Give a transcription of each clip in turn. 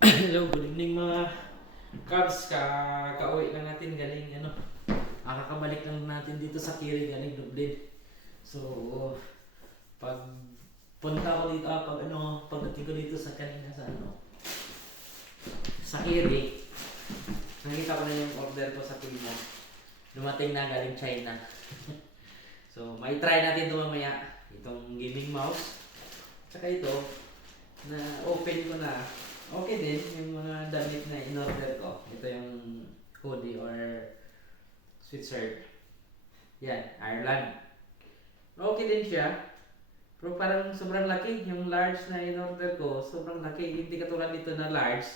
Hello, good evening mga Cubs. Kauwi lang natin galing kakabalik lang natin dito sa Kiri galing Dublin. So, pag punta ko dito, pagdating ko dito sa kanina sa Kiri, nakita ko na yung order ko sa Timo. Dumating na galing China. So, may try natin ito mamaya. Itong gaming mouse. Tsaka ito, na open ko na. Okay din, yung mga damit na in-order ko. Ito yung hoodie or sweatshirt. Yan, Ireland. Okay din siya. Pero parang sobrang laki. Yung large na in-order ko, sobrang laki. Hindi katulad dito na large,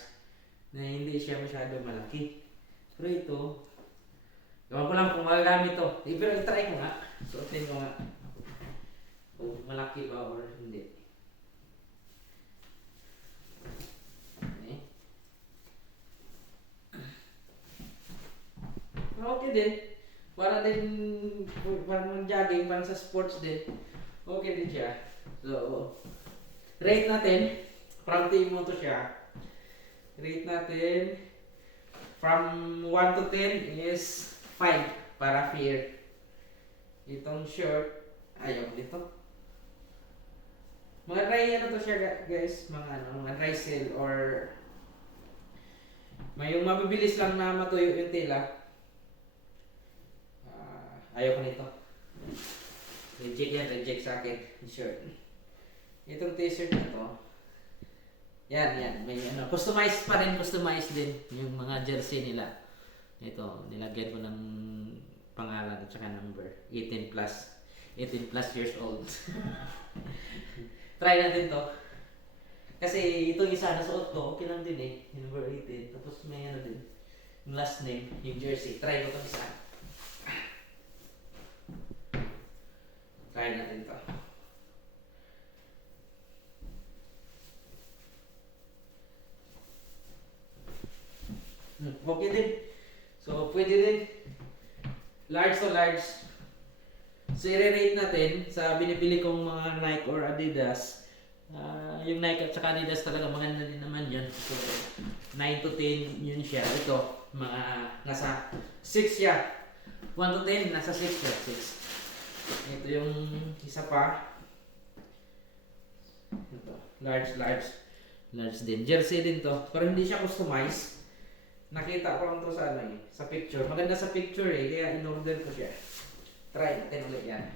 na hindi siya masyado malaki. Pero ito, gawa ko lang kung magagamit to. Pero itry ko nga. Suotin ko nga. Kung malaki ba or hindi. Okay din. Para mag-jogging, para sa sports din. Okay din siya. So, rate natin. From Timo to siya. Rate natin. From 1 to 10 is 5 para fair. Itong shirt, ayaw dito. Mga dry to siya guys. Mga dry sale or may yung mabibilis lang na matuyo yung tela. Ayaw ko nito. Reject sa akin. Shirt. Itong t-shirt na to. Yan. May customize pa rin, customize din yung mga jersey nila. Ito, nilagyan ko ng pangalan at saka number. 18 plus. 18 plus years old. Try natin to. Kasi itong isa na suot ko, okay lang din eh. Number 18. Tapos may din. Yung last name, yung jersey. Try ko itong isa. Try natin to. Okay din. So, pwede din. Large to large. So, i-rate natin sa binibili kong mga Nike or Adidas. Yung Nike at saka Adidas talaga maganda din naman yan. So, 9 to 10 yun siya. Ito, mga nasa 6 siya. 1 to 10, nasa 6 siya. 6. Ito yung isa pa. Ito, large din. Jersey din to. Pero hindi siya customized. Nakita ko lang to sa sa picture. Maganda sa picture eh, kaya in-order ko siya. Try natin ulit yan.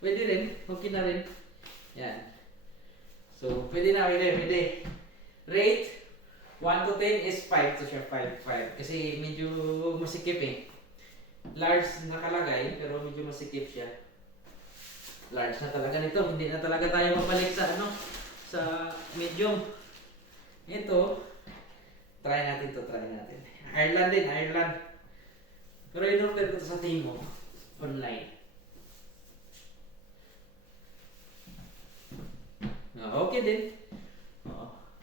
Pwede rin, okay na rin. Yan. So, pwede. Rate, 1 to 10 is 5 to siya, 5. Kasi medyo masikip eh. Large nakalagay, pero medyo masikip siya. Large na talaga nito, hindi na talaga tayo mabalik sa sa medium. Ito, try natin. Ireland din. Pero in-order ko sa Timo, online. Okay din.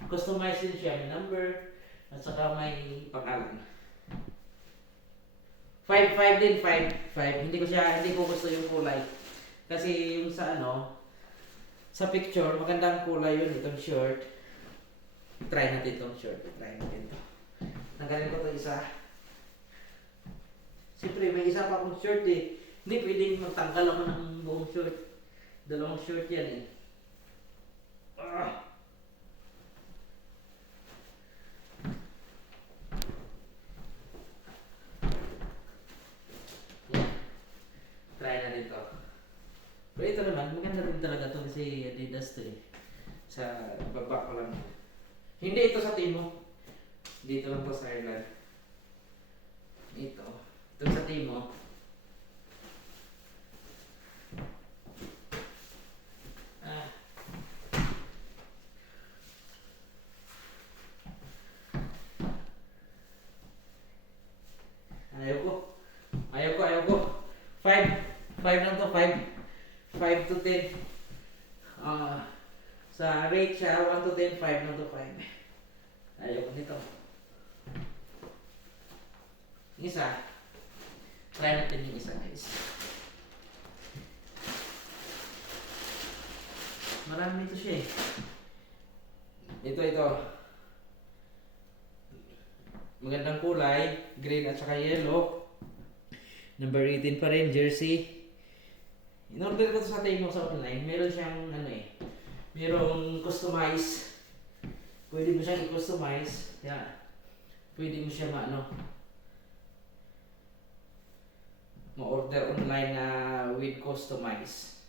Customize din siya, may number, at saka may pangalan. 5 din, 5. Hindi ko gusto yung kulay. Kasi yung sa picture, magandang kulay yun, itong shirt. Try natin itong shirt. Tanggalin ko ito isa. Siyempre, may isa pa akong shirt eh. Hindi pwedeng magtanggal ako ng buong shirt. Dalawang shirt yan eh. Try natin to. Pero ito naman, maganda rin talaga to kasi Adidas to eh. Sa baba ko lang. Hindi ito sa Timo. Dito lang to sa Ireland. Ito sa Timo. Ayaw ko. 5 lang to, 5 to 10. Sa rate siya, 1 to 10, 5 lang to, 5. Ayaw ko nito. Isa. Try natin yung isa guys. Marami ito siya eh. Ito. Magandang kulay, green at saka yellow. Number 18 pa rin, jersey. In-order ko to sa Temo sa online. Meron siyang merong customize. Pwede mo siyang i-customize. Kaya, pwede mo siya ma-order online na with customize.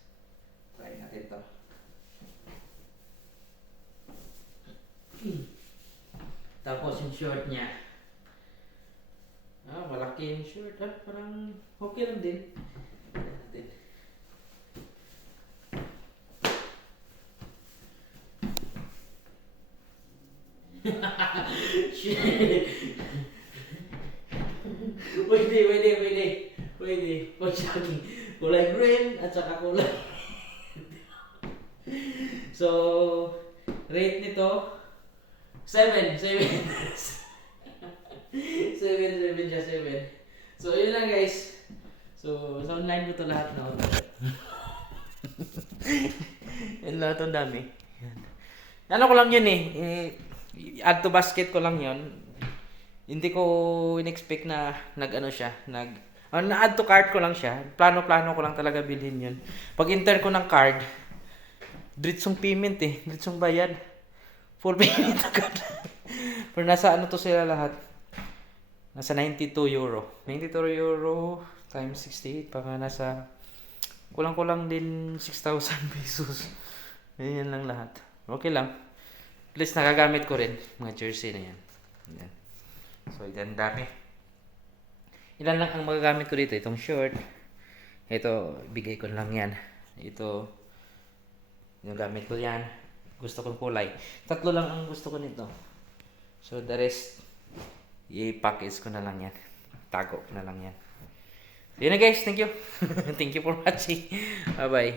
Try natin to. Tapos yung short niya. Malaki yung short. Parang okay lang din. Try natin. Pwede. Pag-jogging. Kulay green at saka kulay. So, rate nito 7. 7 siya, 7. So, yun lang guys. So, sa online ko to lahat na order. Yan lahat ang dami. Ano ko lang yun add to basket ko lang yun. Hindi ko in-expect na na-add to cart ko lang siya. Plano ko lang talaga bilhin yun. Pag enter ko ng card, diretsong payment diretsong bayad. Full payment agad. Pero nasa to sila lahat. Nasa 92 euro. 92 euro times 68. Baka nasa kulang-kulang din 6,000 pesos. Yan lang lahat. Okay lang. At least nagagamit ko rin mga jersey na yan. Yan. So, yan dami. Ilan lang ang magagamit ko dito. Itong short. Ito, bigay ko lang yan. Ito, yung gamit ko yan. Gusto kong kulay. 3 lang ang gusto ko nito. So, the rest, i-package ko na lang yan. Tago ko na lang yan. So, yun na guys. Thank you. Thank you for watching. Bye-bye.